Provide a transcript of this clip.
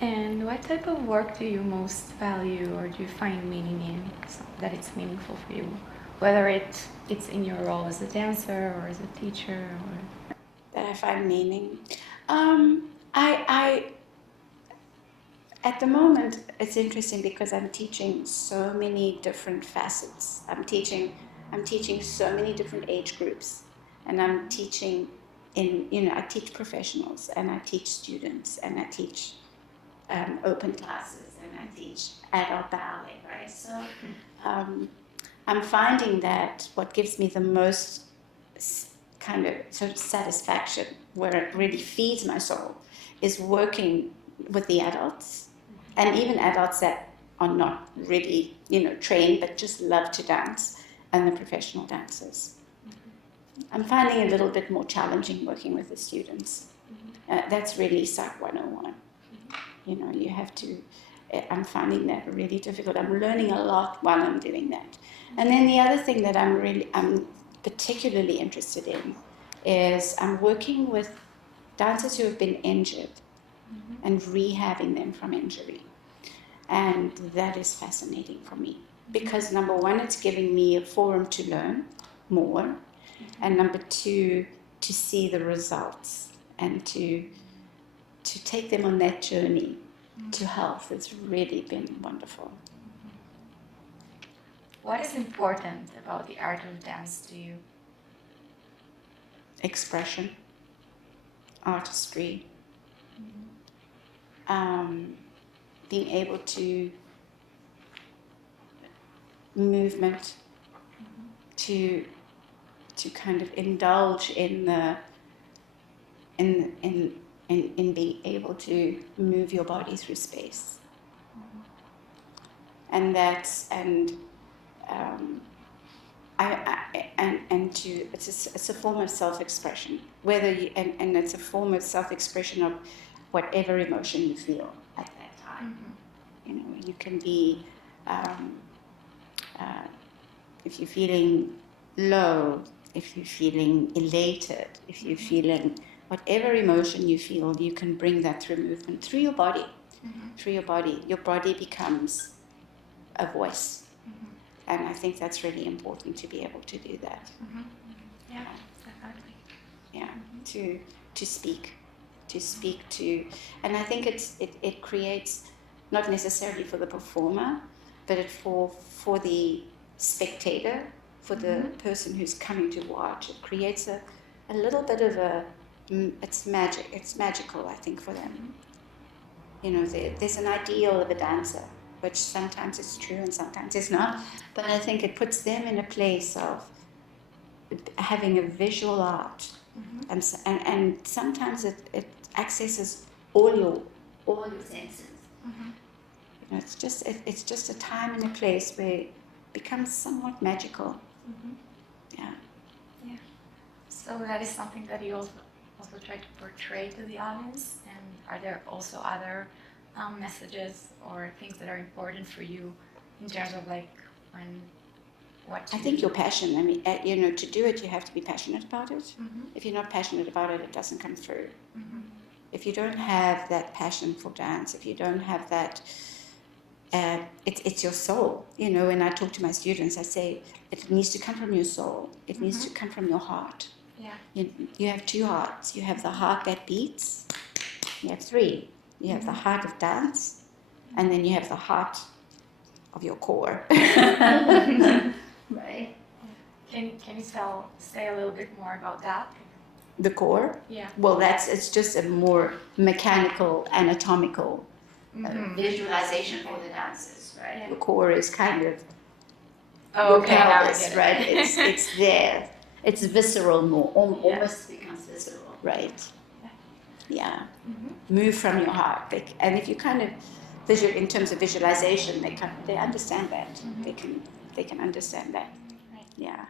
And what type of work do you most value, or do you find meaning in, that it's meaningful for you? Whether it's in your role as a dancer or as a teacher, or that I find meaning. I at the moment it's interesting because I'm teaching so many different facets. I'm teaching so many different age groups, and I'm teaching I teach professionals, and I teach students, and I teach open classes, and I teach adult ballet, right? So I'm finding that what gives me the most kind of sort of satisfaction, where it really feeds my soul, is working with the adults, and even adults that are not really, trained, but just love to dance, and the professional dancers. I'm finding it a little bit more challenging working with the students. That's really Psych 101. You have to, I'm finding that really difficult. I'm learning a lot while I'm doing that. And then the other thing that I'm particularly interested in is I'm working with dancers who have been injured and rehabbing them from injury. And that is fascinating for me because, number one, it's giving me a forum to learn more, and number two, to see the results and to take them on that journey to health. It's really been wonderful. What is important about the art of dance to you? Expression, artistry, being able to movement, to kind of indulge in being able to move your body through space, and it's a form of self-expression, and it's a form of self-expression of whatever emotion you feel at that time. You can be if you're feeling low, if you're feeling elated, if you're feeling whatever emotion you feel, you can bring that through movement, through your body. Through your body. Your body becomes a voice. And I think that's really important to be able to do that. Yeah, definitely. Yeah, to speak to, and I think it creates, not necessarily for the performer, but for the spectator, for the person who's coming to watch. It creates a little bit of it's magical, I think, for them. There's an ideal of a dancer, which sometimes is true and sometimes it's not, but I think it puts them in a place of having a visual art, and sometimes it accesses all your senses. It's just a time and a place where it becomes somewhat magical. Yeah. So that is something that you also try to portray to the audience. And are there also other messages or things that are important for you in terms of I think your passion. I mean, to do it, you have to be passionate about it. If you're not passionate about it, it doesn't come through. If you don't have that passion for dance, if you don't have that, it's your soul. When I talk to my students, I say it needs to come from your soul. It needs to come from your heart. Yeah. You have two hearts. You have the heart that beats. You have three. You have the heart of dance, and then you have the heart of your core. Right. Can you say a little bit more about that? The core? Yeah. Well, it's just a more mechanical, anatomical visualization for the dancers, right? Yeah. The core is kind of your pelvis, right? It's there. It's visceral more, almost becomes visceral, right? Yeah. Move from your heart. And if you kind of in terms of visualization, they understand that. They can understand that. Right. Yeah.